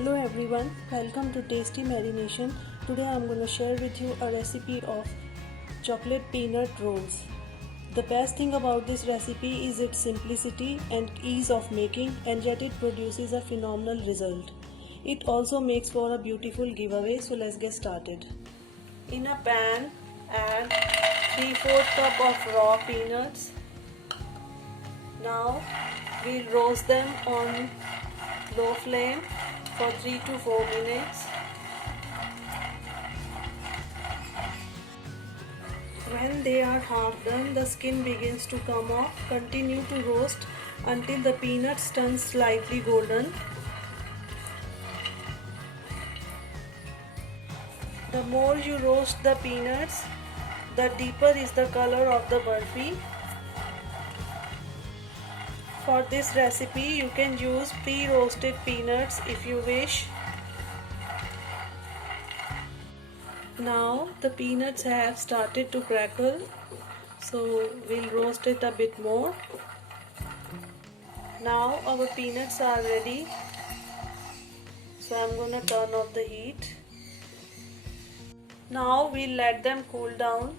Hello everyone, welcome to Tasty Marination. Today I am going to share with you a recipe of chocolate peanut rolls. The best thing about this recipe is its simplicity and ease of making, and yet it produces a phenomenal result. It also makes for a beautiful giveaway, so let's get started. In a pan, add 3/4 cup of raw peanuts. Now we'll roast them on low flame for 3 to 4 minutes. When they are half done, the skin begins to come off. Continue to roast until the peanuts turn slightly golden. The more you roast the peanuts, the deeper is the color of the burfi. For this recipe, you can use pre-roasted peanuts if you wish. Now the peanuts have started to crackle, so we'll roast it a bit more. Now our peanuts are ready, so I'm gonna turn off the heat. Now we'll let them cool down.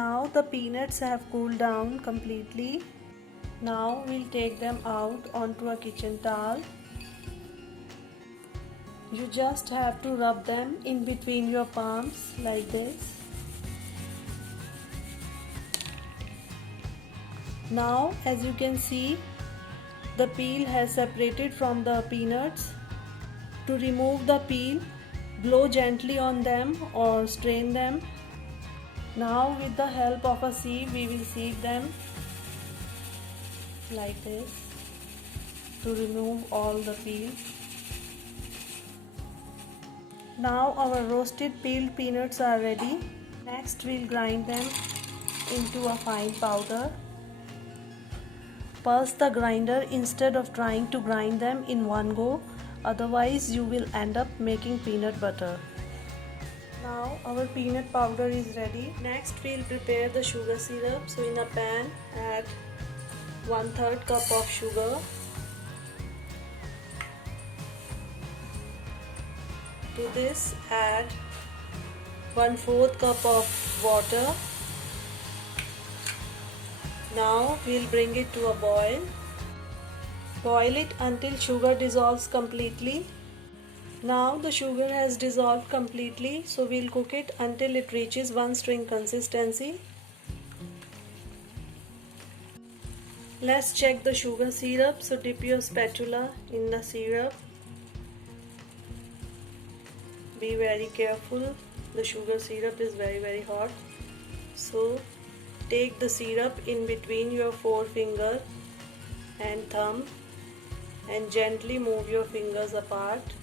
Now the peanuts have cooled down completely. Now we'll take them out onto a kitchen towel. You just have to rub them in between your palms like this. Now, as you can see, the peel has separated from the peanuts. To remove the peel, blow gently on them or strain them. Now with the help of a sieve, we will sieve them like this to remove all the peel. Now our roasted peeled peanuts are ready. Next we'll grind them into a fine powder. Pulse the grinder instead of trying to grind them in one go, otherwise you will end up making peanut butter. Now our peanut powder is ready. Next we'll prepare the sugar syrup. So in a pan, add 1/3 cup of sugar. To this add 1/4 cup of water. Now we'll bring it to a boil. Boil it until sugar dissolves completely. Now the sugar has dissolved completely, so we'll cook it until it reaches one string consistency. Let's check the sugar syrup, so dip your spatula in the syrup. Be very careful, the sugar syrup is very hot. So take the syrup in between your forefinger and thumb and gently move your fingers apart.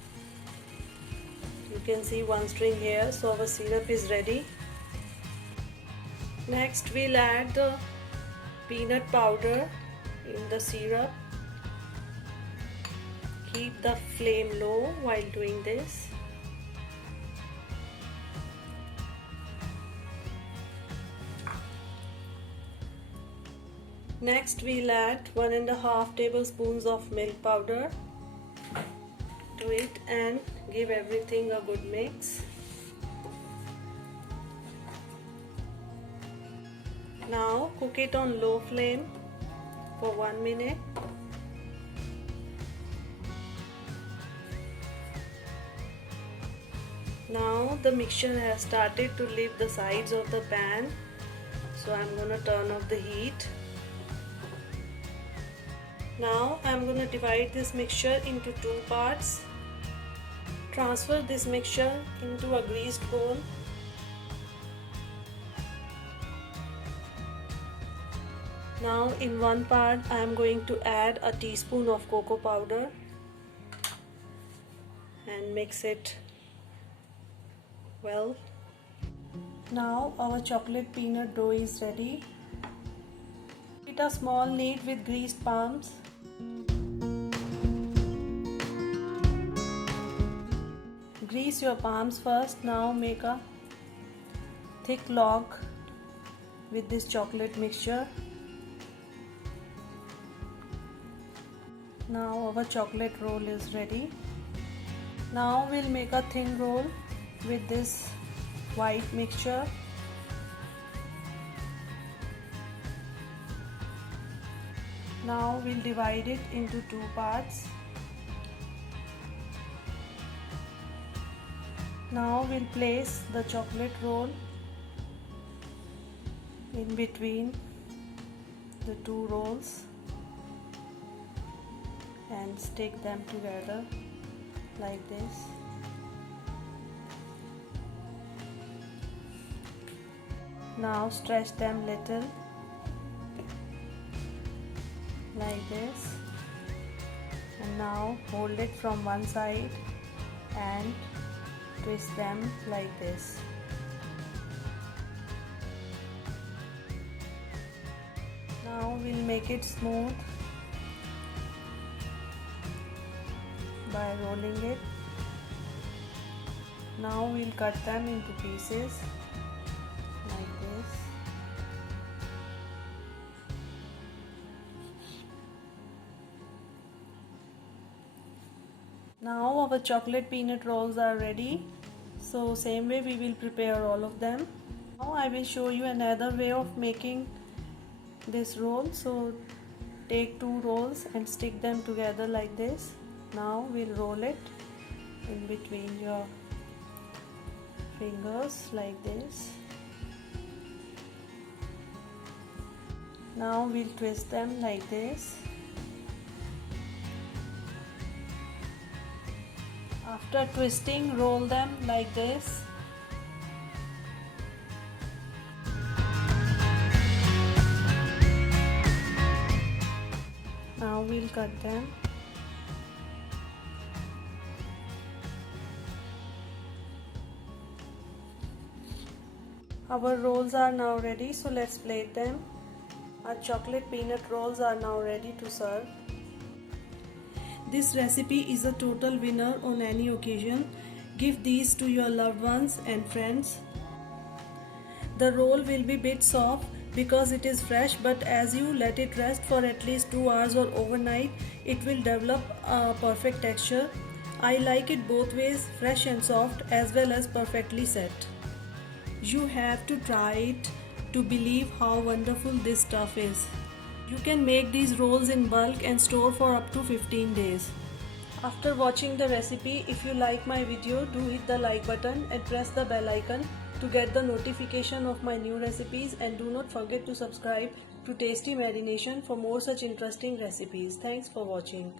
You can see one string here, so our syrup is ready. Next we'll add the peanut powder in the syrup. Keep the flame low while doing this. Next we'll add 1.5 tablespoons of milk powder to it and give everything a good mix. Now cook it on low flame for 1 minute. Now the mixture has started to leave the sides of the pan, so I'm going to turn off the heat. Now I'm going to divide this mixture into 2 parts. Transfer this mixture into a greased bowl. Now in one part I am going to add a teaspoon of cocoa powder and mix it well. Now our chocolate peanut dough is ready. Hit a small knead with greased palms. Grease your palms first. Now make a thick log with this chocolate mixture. Now our chocolate roll is ready. Now we'll make a thin roll with this white mixture. Now we'll divide it into two parts. Now we'll place the chocolate roll in between the two rolls and stick them together like this. Now stretch them little like this, and now hold it from one side and twist them like this. Now we'll make it smooth by rolling it. Now we'll cut them into pieces like this. Now our chocolate peanut rolls are ready. So same way we will prepare all of them. Now I will show you another way of making this roll. So take two rolls and stick them together like this. Now we'll roll it in between your fingers like this. Now we'll twist them like this. After twisting, roll them like this. Now we'll cut them. Our rolls are now ready, so let's plate them. Our chocolate peanut rolls are now ready to serve. This recipe is a total winner on any occasion. Give these to your loved ones and friends. The roll will be a bit soft because it is fresh, but as you let it rest for at least 2 hours or overnight, it will develop a perfect texture. I like it both ways, fresh and soft, as well as perfectly set. You have to try it to believe how wonderful this stuff is. You can make these rolls in bulk and store for up to 15 days. After watching the recipe, if you like my video, do hit the like button and press the bell icon to get the notification of my new recipes, and do not forget to subscribe to Tasty Marination for more such interesting recipes. Thanks for watching.